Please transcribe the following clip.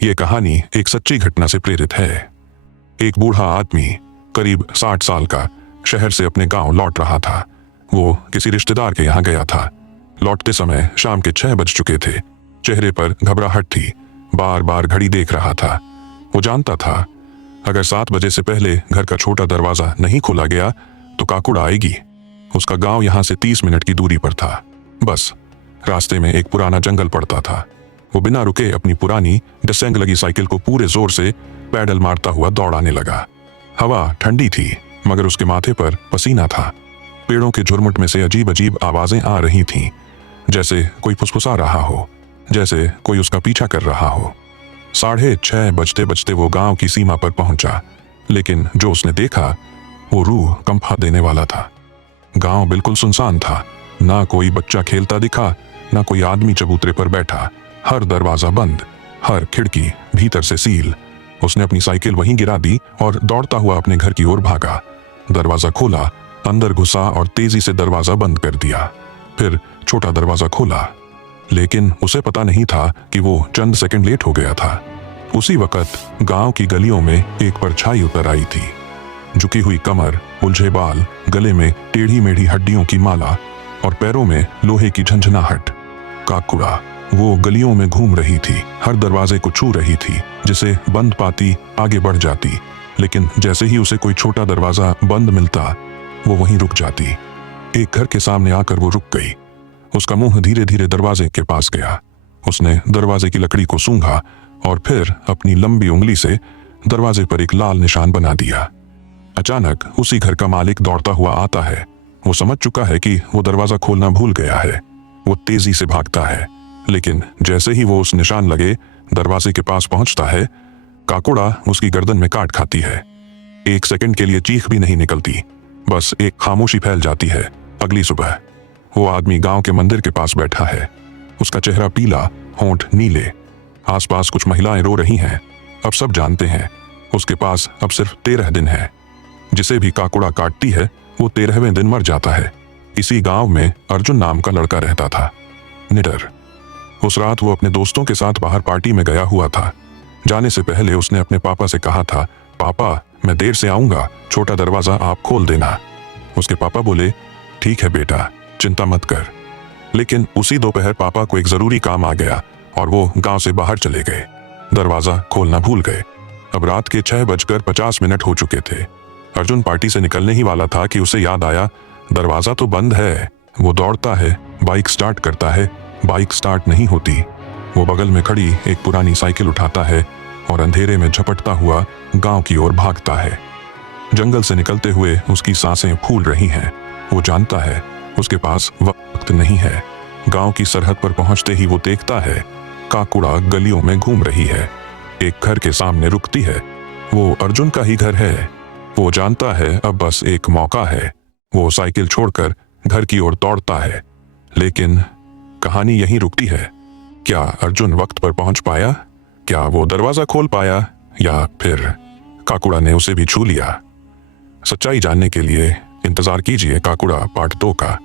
ये कहानी एक सच्ची घटना से प्रेरित है। एक बूढ़ा आदमी करीब 60 साल का शहर से अपने गांव लौट रहा था। वो किसी रिश्तेदार के यहाँ गया था। लौटते समय शाम के 6 बज चुके थे। चेहरे पर घबराहट थी। बार बार घड़ी देख रहा था। वो जानता था अगर 7 बजे से पहले घर का छोटा दरवाजा नहीं खोला गया तो काकुड़ आएगी। उसका गांव यहाँ से 30 मिनट की दूरी पर था। बस रास्ते में एक पुराना जंगल पड़ता था। वो बिना रुके अपनी पुरानी डिसेंग लगी साइकिल को पूरे जोर से पैडल मारता हुआ दौड़ाने लगा। हवा ठंडी थी मगर उसके माथे पर पसीना था। पेड़ों के झुरमुट में से अजीब अजीब आवाजें आ रही थीं, जैसे कोई फुसफुसा रहा हो, जैसे कोई उसका पीछा कर रहा हो। 6:30 बजते बजते वो गांव की सीमा पर पहुंचा, लेकिन जो उसने देखा वो रूह कंपा देने वाला था। गांव बिल्कुल सुनसान था। ना कोई बच्चा खेलता दिखा, ना कोई आदमी चबूतरे पर बैठा। हर दरवाजा बंद, हर खिड़की भीतर से सील। उसने अपनी साइकिल वहीं गिरा दी और दौड़ता हुआ अपने घर की ओर भागा। दरवाजा खोला, अंदर घुसा और तेजी से दरवाजा बंद कर दिया। फिर छोटा दरवाजा खोला, लेकिन उसे पता नहीं था कि वो चंद सेकंड लेट हो गया था। उसी वक्त गांव की गलियों में एक परछाई उतर आई थी। झुकी हुई कमर, उलझे बाल, गले में टेढ़ी मेढ़ी हड्डियों की माला और पैरों में लोहे की झंझनाहट। काकुड़ा वो गलियों में घूम रही थी, हर दरवाजे को छू रही थी, जिसे बंद पाती आगे बढ़ जाती, लेकिन जैसे ही उसे कोई छोटा दरवाजा बंद मिलता वो वहीं रुक जाती। एक घर के सामने आकर वो रुक गई। उसका मुंह धीरे धीरे दरवाजे के पास गया। उसने दरवाजे की लकड़ी को सूंघा और फिर अपनी लंबी उंगली से दरवाजे पर एक लाल निशान बना दिया। अचानक उसी घर का मालिक दौड़ता हुआ आता है। वो समझ चुका है कि वो दरवाजा खोलना भूल गया है। वो तेजी से भागता है, लेकिन जैसे ही वो उस निशान लगे दरवाजे के पास पहुंचता है, काकुड़ा उसकी गर्दन में काट खाती है। 1 सेकंड के लिए चीख भी नहीं निकलती, बस एक खामोशी फैल जाती है। अगली सुबह वो आदमी गांव के मंदिर के पास बैठा है। उसका चेहरा पीला, होंठ नीले। आसपास कुछ महिलाएं रो रही हैं। अब सब जानते हैं उसके पास अब सिर्फ 13 दिन है। जिसे भी काकुड़ा काटती है वो 13वें दिन मर जाता है। इसी गांव में अर्जुन नाम का लड़का रहता था, निडर। उस रात वो अपने दोस्तों के साथ बाहर पार्टी में गया हुआ था। जाने से पहले उसने अपने पापा से कहा था, पापा मैं देर से आऊंगा, छोटा दरवाजा आप खोल देना। उसके पापा बोले, ठीक है बेटा, चिंता मत कर। लेकिन उसी दोपहर पापा को एक जरूरी काम आ गया और वो गांव से बाहर चले गए। दरवाजा खोलना भूल गए। अब रात के 6:50 हो चुके थे। अर्जुन पार्टी से निकलने ही वाला था कि उसे याद आया, दरवाजा तो बंद है। वो दौड़ता है, बाइक स्टार्ट करता है, बाइक स्टार्ट नहीं होती। वो बगल में खड़ी एक पुरानी साइकिल उठाता है और अंधेरे में झपटता हुआ गांव की ओर भागता है। जंगल से निकलते हुए उसकी सांसें फूल रही हैं। वो जानता है उसके पास वक्त नहीं है। गांव की सरहद पर पहुंचते ही वो देखता है काकुड़ा गलियों में घूम रही है। एक घर के सामने रुकती है। वो अर्जुन का ही घर है। वो जानता है अब बस एक मौका है। वो साइकिल छोड़कर घर की ओर दौड़ता है, लेकिन कहानी यहीं रुकती है। क्या अर्जुन वक्त पर पहुंच पाया? क्या वो दरवाजा खोल पाया, या फिर काकुड़ा ने उसे भी छू लिया? सच्चाई जानने के लिए इंतजार कीजिए काकुड़ा पार्ट 2 का।